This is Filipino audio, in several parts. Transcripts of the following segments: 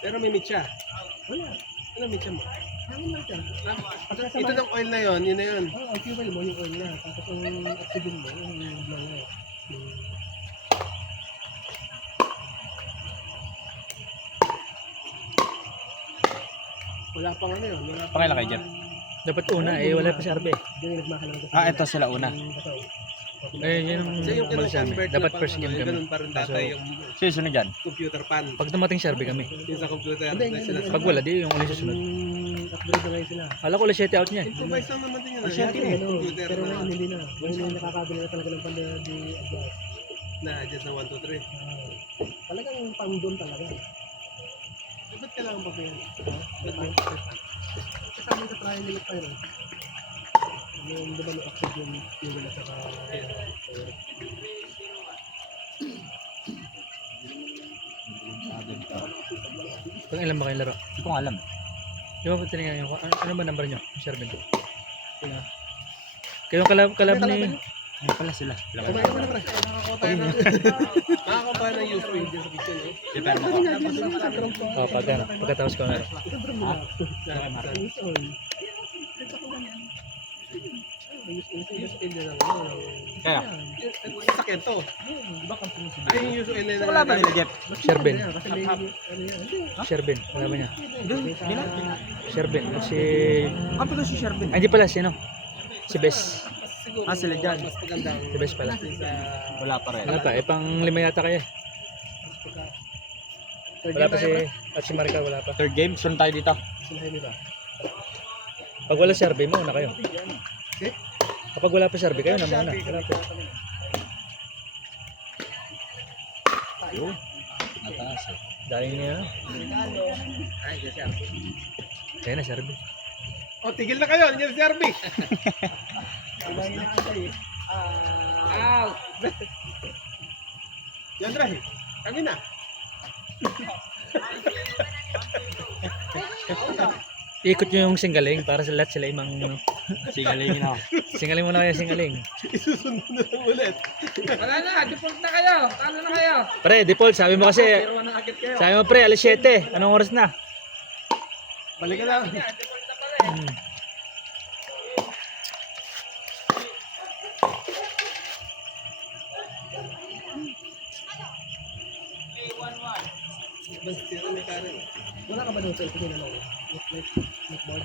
Pero may mitya. Wala. Ano mitya mo? Hangin lang siya. Ito ng oil na yun, yun na yun. Oo, fuel mo yung oil na. Tapos yung oxygen mo, yung blank na. Wala pang ano yun. Wala pang... Pakailan kayo dyan? Dapat una eh, wala pa si Arbe. Diyan yung nagmahal lang. Ah, ito sila una. Eh, yun Siya yung umalis namin. kino-convert Dapat na first pang game ano, kami. ganun pa rin dati So, yung Sino sunod dyan? computer pan. Pag dumating si Arbe kami. Yung sa computer. Hindi, na hindi, sinasabi. Pag wala, di yung ulit susunod. Upgrade na ngayon sila. Akala ko ulit 7 out niya. Improvise lang naman din yun. Oh, siya, Yan, eh. computer Pero na, ngayon hindi na. Ngayon yung nakakabili na talaga ng pandi advance. na-adjust na 1, 2, 3. Talagang pang doon talaga. Eh, ba't kailangan pa ba yan? Kasama sa triangle pa yun. Yung diba yung oxygen fuel at saka Pag ilan ba kayong laro? Hindi ko nga alam. Di ba tinignan nyo? Ano ba number nyo? Sherman. Kayong kalab ni... Ano pala sila? Kumain naman na pre. Nakakaw tayo ng used wing dyan sa kitchen. Eh. Di pero mo. Oh, pagkatapos ko na. Used wing na lang. Kaya? Yung sasakyan to. Ay, yung used wing na So wala ba nila Jeff? Sherben. Kasi may ano yan. Sherben. Wala ba niya? Sherben. Si... Kampi ko si Shervin. Ay, hindi pala. Sino? Si Bes. Siguro, Ah, sila dyan. Mas magandang. Si Bes pala. Wala pa rin. Wala pa. Eh, pang 5 yata kaya. Wala pa si... At si Marika wala pa. Third game, sunod tayo dito. Sinahin nila. Pag wala survey, mauna kayo. Kapag wala pa survey, kayo na muna. Wala pa. Ayun. Nataas eh. Dahil niya. Ay, kasi Kaya na survey. oh, tigil na kayo. Nandiyan si RB. Yan, Dre. Kami na. Ikot nyo yung singgaling para sa lahat sila imang... Sigalingin ako. Singaling muna kayo singgaling. Isusunod na lang ulit. Wala na, default na kayo. Talo na kayo. Pre, default, sabi mo kasi... Pero na agad kayo. Sabi mo pre, alas 7. Anong oras na? Balik ka lang. Default na pala eh. Basta ni Karen. Wala ka ba doon sa ito nila? Netboard?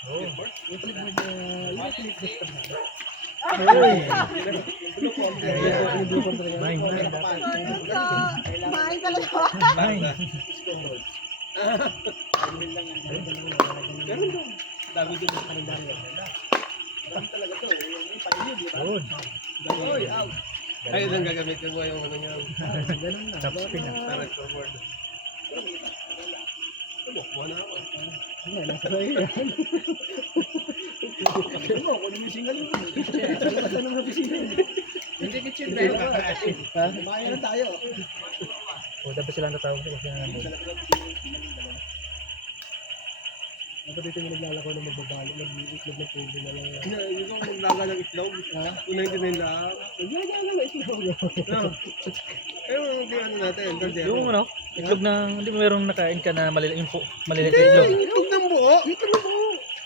Oh. Yung flipboard na... Yung flipboard na... Yung blue control yan. Bye. Kumain talaga. Bye. Meron doon. Dami din sa kalendaryo. Dami talaga to. Yung painyo, di ba? Good. Oy, out. Ay, ilang gagamitin mo yung ano nyo. Ganun na. Top spin na. Direct forward. Tumukbo na ako. Ano, nasa sa'yo yan. Ano, kunin mo yung single mo. Basta nang napisina yun. Hindi kitchen bell. Ha? Kumain na tayo. O, dapat sila natawag kasi na Ako dito yung naglalako ng magbabalo. Nag-iitlog na pugo na lang. Gusto ko maglaga ng itlog. Ha? 299 lang. Naglalako na itlog. Pero hindi ano natin. yung ano, itlog ng, hindi mo merong nakain ka na maliliit na itlog. Itlog ng buo.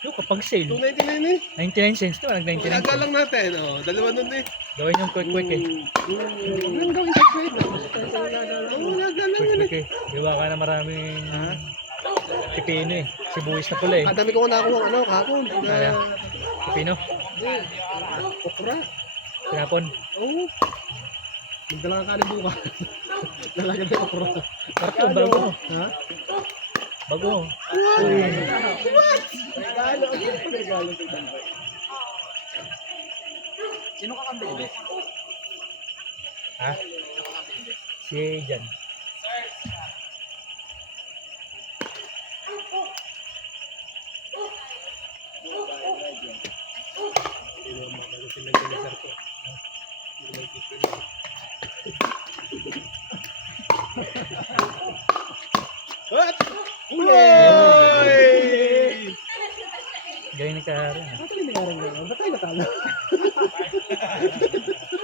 Yung kapag sale, 299 eh. 99 cents to, nag 99 Ilaga cents. lang natin. Oh, dalawa nun eh. Gawin yung quick eh. Ang gawin sa quick. Oo, ilaga lang yun eh. Quick eh. Diba ka na maraming pipino eh. Sibuyas na pula eh. Ang dami ko nakuha ano, kahapon. Kaya, pipino, Okra. pinapon. Oo. Magdala ka kanin buka. Lalagyan ng okra. Sarap yung bago mo. Ha? Bago mo. Regalo. Regalo. Sino ka kambing? Ha? Si Jan. What? Uy! Galing ni Karen. Ba't tayo nangyari ngayon? Ba't tayo natalo?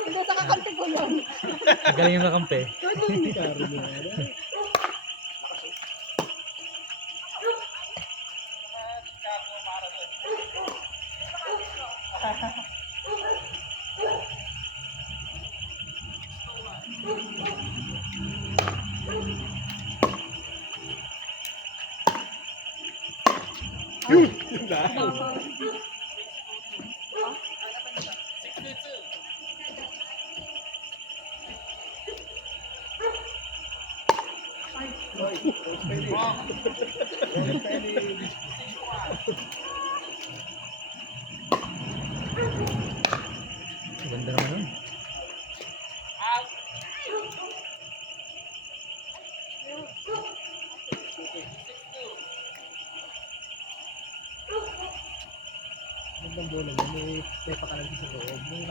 Hindi sa kakampi ko yun. Galing yung kakampi. Ba't tayo nangyari ngayon? Yun! Yun lang. Ganda naman nun. Magandang bola yun. May pakalagi sa loob. Yung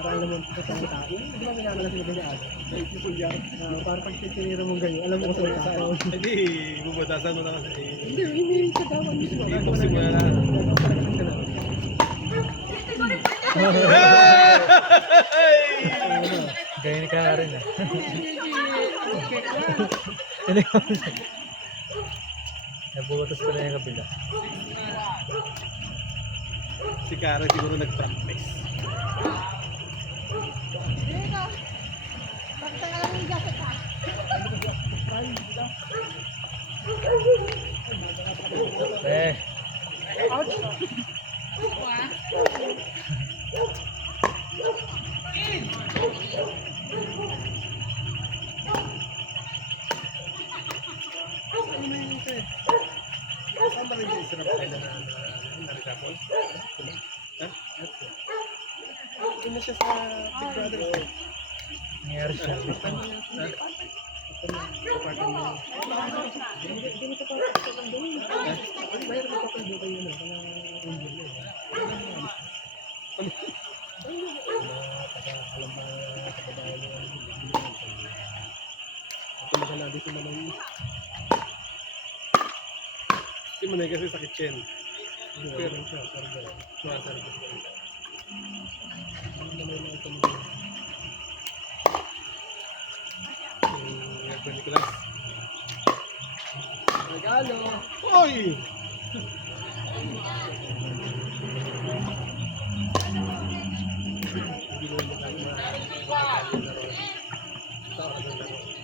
para alam mo ito sa tao. Di ba minana lang sila ganyan ano? May ipipul yan. Para pag tinira mong ganyan, alam mo kung saan tao. Hindi, bubatasan mo na kasi. Hindi sa dawan mismo. Hindi, boxing mo na lang. Ganyan ka rin eh. Nabutas ko na yung kabila. Si Kara siguro nag-practice. Eh, Saan ba rin yung sarap tayo na narikapon? Ha? Doon na siya sa Big Brother. nangyari siya. Si Manay kasi sa kitchen. Pero Sumasarap ko. Edwin Nicolas. regalo. Oy!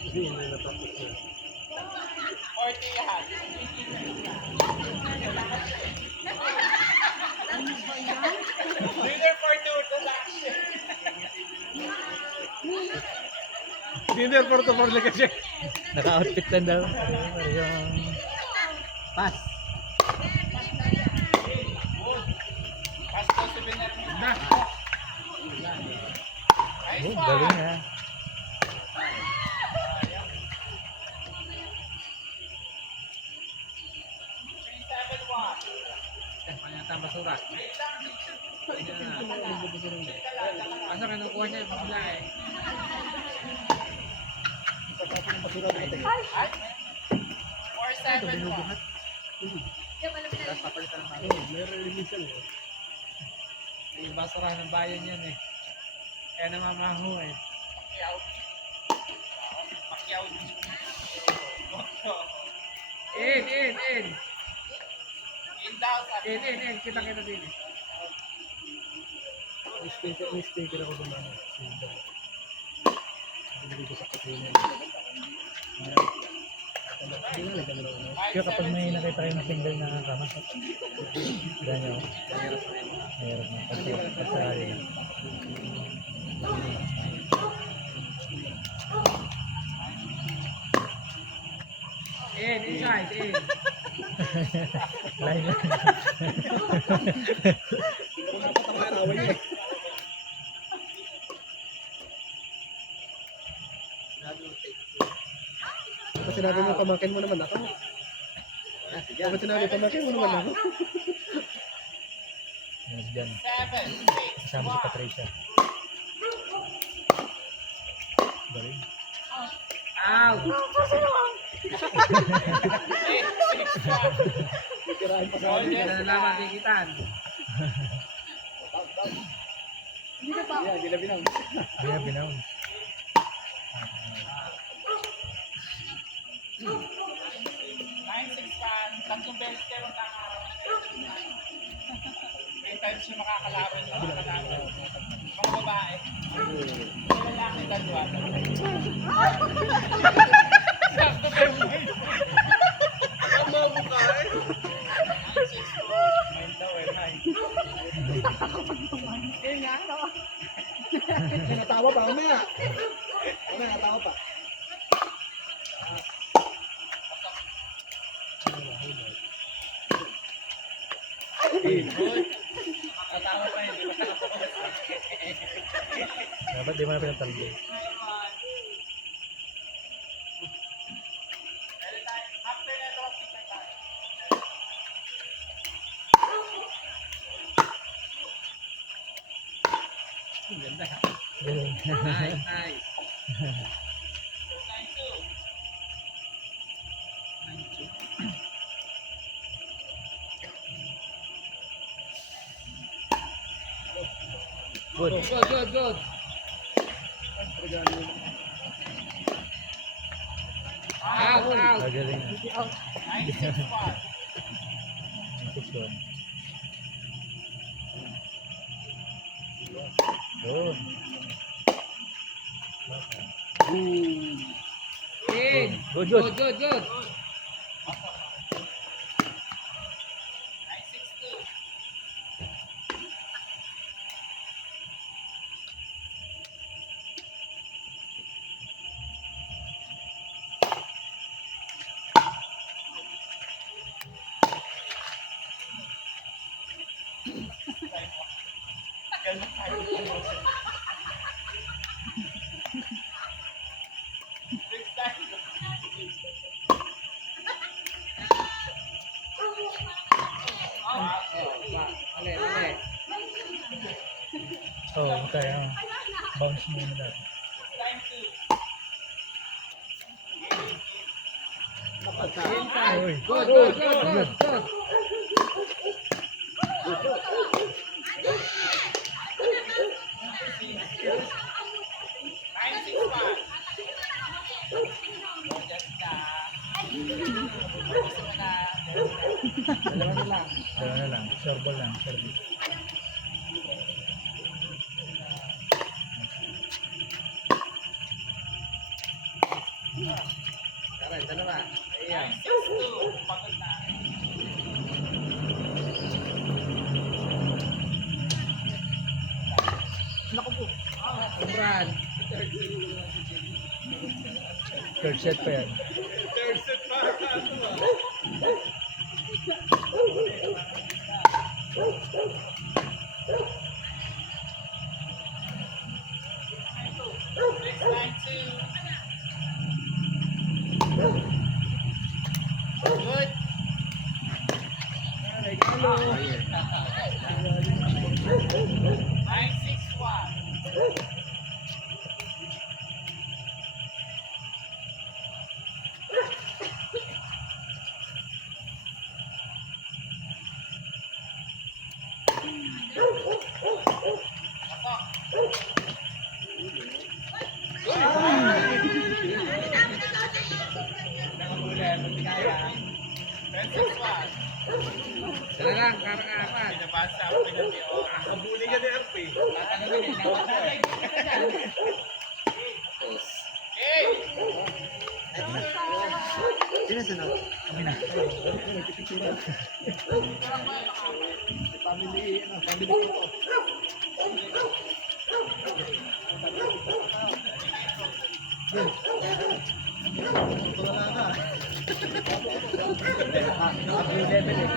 Kasi hindi natapos na. Dinner for tomorrow kasi. Naka-outfit lang daw. Yung... Pass. Oh, galing ha. Panyata ang basura. Asa ka nakuha niya yung basura eh. Yung basura ng bayan yan eh. Kaya namamaho eh. In. In. Kita din eh. May sticker ako doon. Hindi ko sa kapinan. Kaya kapag may nakita kayo ng single na kama, ganyan o. Mayroon na. Pagkakali na. Inside. Line lang. Kapag sinabi mo, pamakin mo naman ako. Kapag sinabi, pamakin mo naman ako. Yes, dyan. Kasama si Patricia. Galing. Ow! Titirahin pa sa akin. Hindi na naman dikitan. Hindi na binaw. Kaya binaw. Tatlong beses kayo makakarawan. 3 times yung makakalaban. Mga babae. Mga lalaki, dalawa. Sakto pa yung mind. Ang mga mukha eh. Mind daw eh, mind. Kaya nga, no? May natawa pa, mamaya. Mamaya, natawa pa. Natawa pa yun. Dapat di mo na pinatalbo. After na ito, picture tayo. Ang ganda. Galing. Nice, nice. Good. Good. Out. Magaling. Nice spot. 6-1. Good. In. Good. Good. Mali. Oh, tayo. Bounce mo na dati. Uy. Good. Dalawa na lang. Short ball lang. Service. Dalawa. Ayan. Brad. Third set pa yan. Third set pa. Good. Nine, 6-1. Dala lang, karang-apat. Pinabasa ako pinati oras. Kabuli ka ni RP. Hey! Sino sunod? Kami na. Family ko. Level eh.